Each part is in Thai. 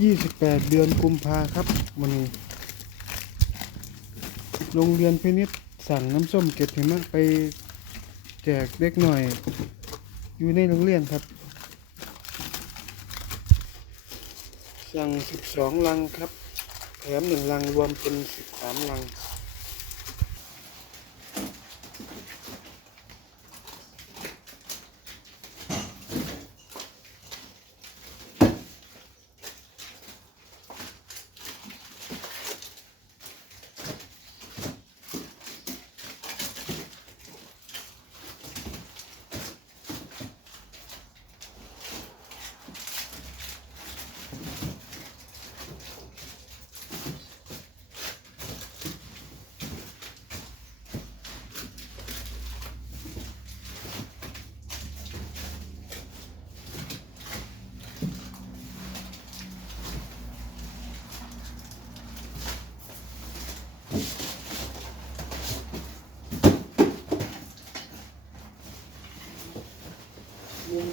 ยี่สิบแปดเดือนกุมภาครับวันนี้โรงเรียนพินิษสั่งน้ำส้มเก็บหิมะไปแจกเด็กหน่อย อยู่ในโรงเรียนครับ สั่งสิบสองลังครับ แถมหนึ่งลังรวมเป็นสิบสามลัง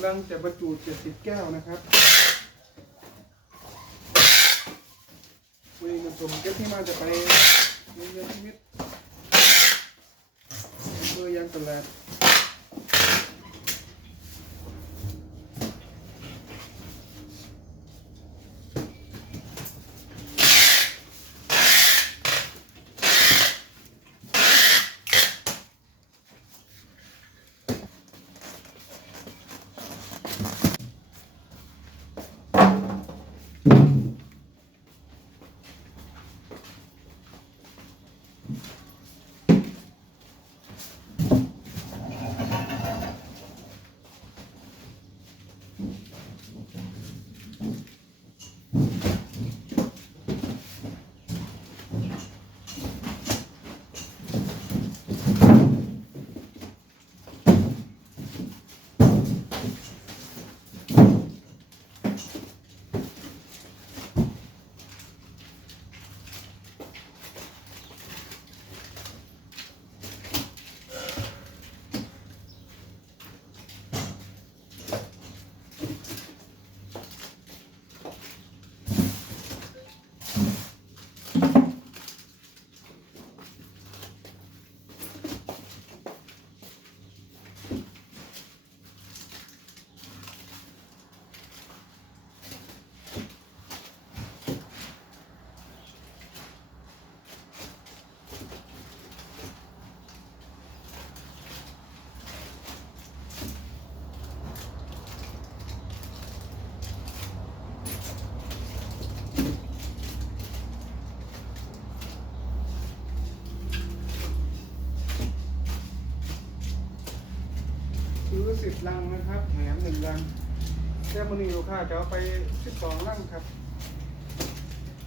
ลังจะบรรจุ70 แก้วนะครับคุยกับผมแก็บที่มาจะไปโรงเรียนพินิษอำเภอยางตลาด สิบลังนะครับแถมหนึ่งลังแค่มันนี้ลูกค้าจะเอาไปสิบสองลังครับ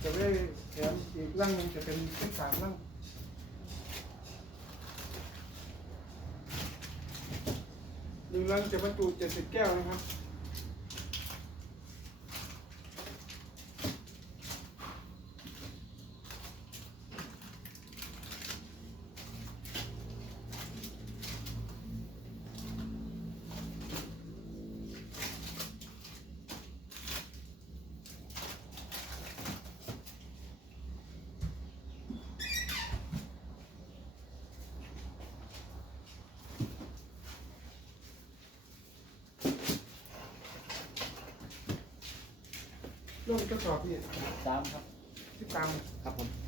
จะได้แถมอีกลังนึงจะเป็นสิบสามลังหนึ่งลังจะบรรจุเจ็ดสิบแก้วนะครับ ร่วมกระสอบพี่สามครับสิบสามครับผม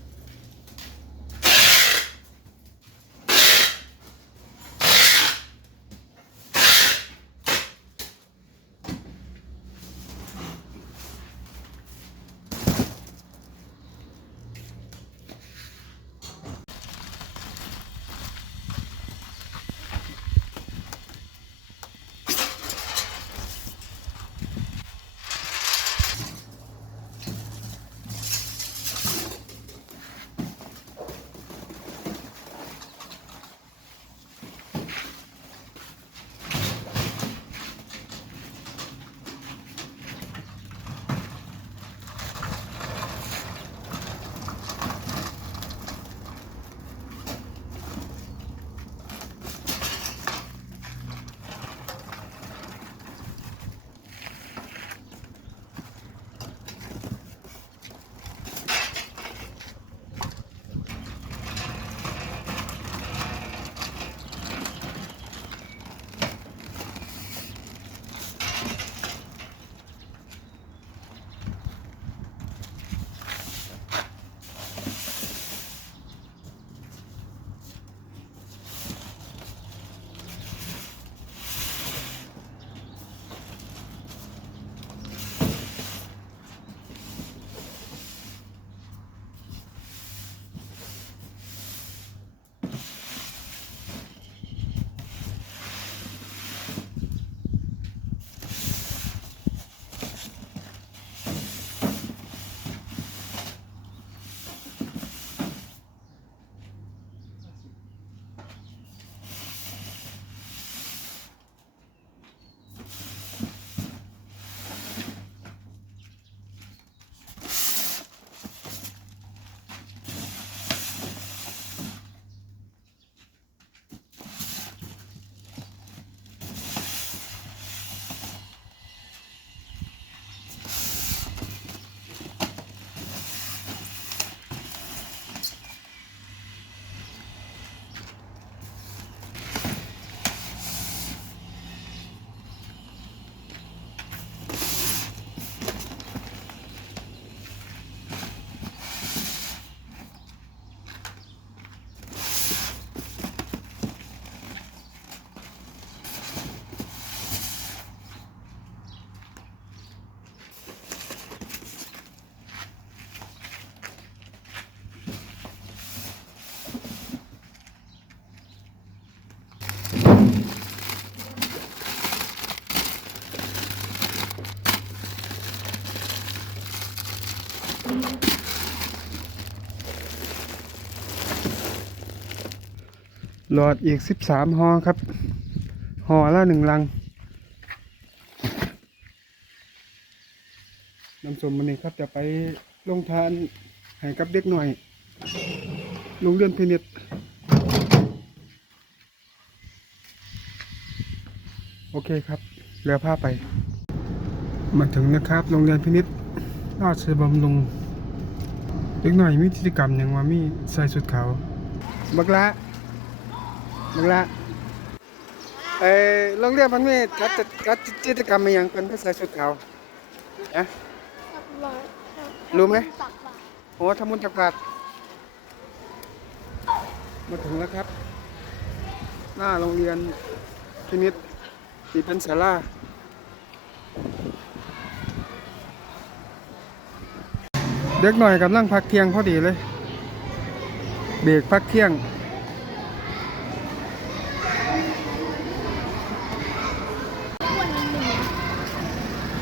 หลอดอีกสิบสามห่อครับห่อละหนึ่งลัง น้ำส้มมันนี่ครับจะไปลงทานให้กับเด็กหน่อยโรงเรียนพินิจโอเคครับเรือผ้าไป มาถึงนะครับโรงเรียนพินิจราชบำรุงเด็กหน่อยมีกิจกรรมอย่างว่ามีใส่สุดเขาบักละ บักละเออโรงเรียนมันมีจัดจัดกิจกรรมมาอย่างเป็นใส่สุดขาวนะรู้ไหมตักบาตรโอ้ทำบุญตักบาตรมาถึงแล้วครับ หน้าโรงเรียนพินิษที่เป็นศาลาเด็กหน่อยกำลังพักเที่ยงพอดีเลย เบรกพักเที่ยง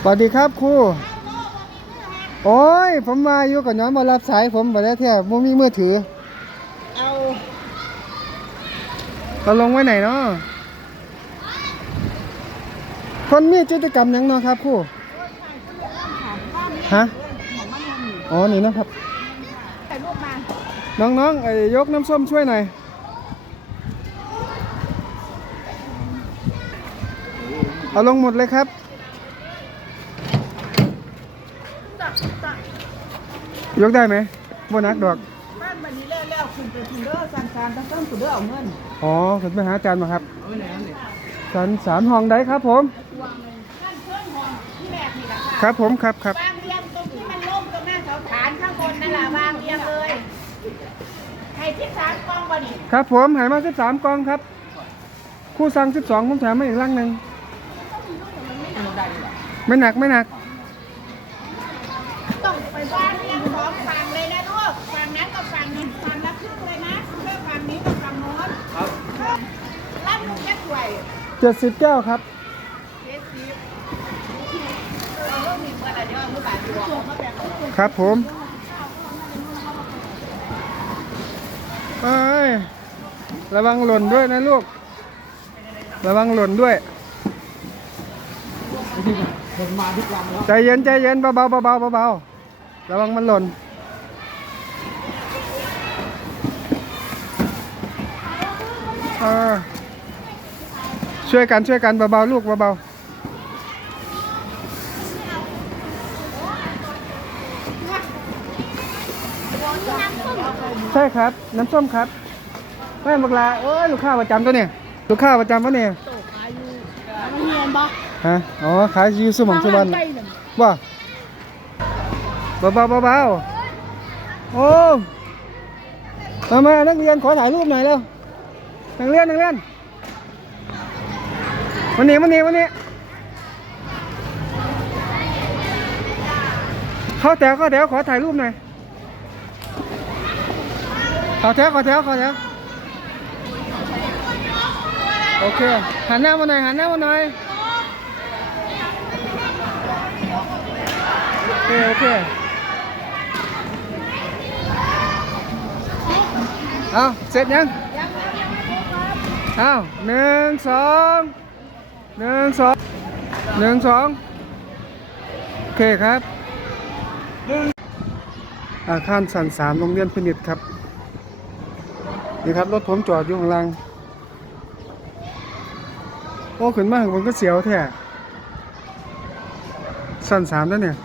สวัสดีครับครูโอ้ย ผมมาอยู่กับน้องมารับสายผมบ่ได้แท้บ่มีมือถือ เอาเราลงไว้ไหนเนาะคนมีกิจกรรมหยังเนาะครับครูฮะอ๋อนี่นะครับแต่ลูกมาน้องๆไอ้ยกน้ำส้มช่วยหน่อยเอาลงหมดเลยครับ ตักตัก ยกได้ไหมบนักดอก บ้านวันนี้แล้วแล้วคุณไปคุณเด้อสันสานตั้งต้นคุณเด้อเอาเงินอ๋อผมไปหาอาจารย์มาครับชั้นสามห้องใดครับผม วางเลยท่านเชิญหอนที่แรกนี่แหละค่ะครับผมครับครับ วางเรียงตรงที่มันล่มตรงหน้าเสาฐานข้างบนนั่นแหละวางเรียงเลยให้ทิศทางกล้องบ่นี่ครับผมหายมาสิบสามกองครับครู่สั่งสิบสองผมแถมมาอีกลังหนึ่งไม่หนักไม่หนัก ต้องไปวางเรียงสองฝั่งเลยนะลูกฝั่งนั้นกับฝั่งนี้ฝั่งละครึ่งเลยนะเลือกฝั่งนี้กับฝั่งโน้นครับรับ ลูกแค่ถ้วยเจ็ดสิบแก้วครับเจ็ดสิบเอาลูกมีเมื่อไหร่เดี๋ยวเอามือบาดอยู่ส่งมาแบ่งลูกครับผมเอ้ยระวังหล่นด้วยนะลูก ระวังหล่นด้วย ใจเย็นใจเย็นเบาๆเบาๆเบาๆระวังมันหล่นเออ ช่วยกันช่วยกันเบาๆลูกเบาๆใช่ครับ น้ำส้มครับแม่บักลาโอ้ยลูกค้าประจำตัวเนี่ยลูกค้าประจำวะเนี่ยฮะอ๋อขายยูสมองสุวรรณไปหนึ่งว่าเบาเบาเบาเบาๆโอ้มามานักเรียนขอถ่ายรูปหน่อยเร็วนักเรียนนักเรียน วันนี้วันนี้วันนี้เข้าแถวเข้าแถวขอถ่ายรูปหน่อยขอแถวขอแถวขอแถวโอเคหันหน้ามาหน่อยหันหน้ามาหน่อยโอเคโอเคเอาเสร็จยังเอาหนึ่งสอง หนึ่งสองหนึ่งสองโอเคครับดึงอาคารสันสามโรงเรียนพินิจครับ นี่ครับ รถผมจอดอยู่ข้างล่าง โอ้ ขึ้นมาถึงบนก็เสียวแท้สันสามแล้วเนี่ย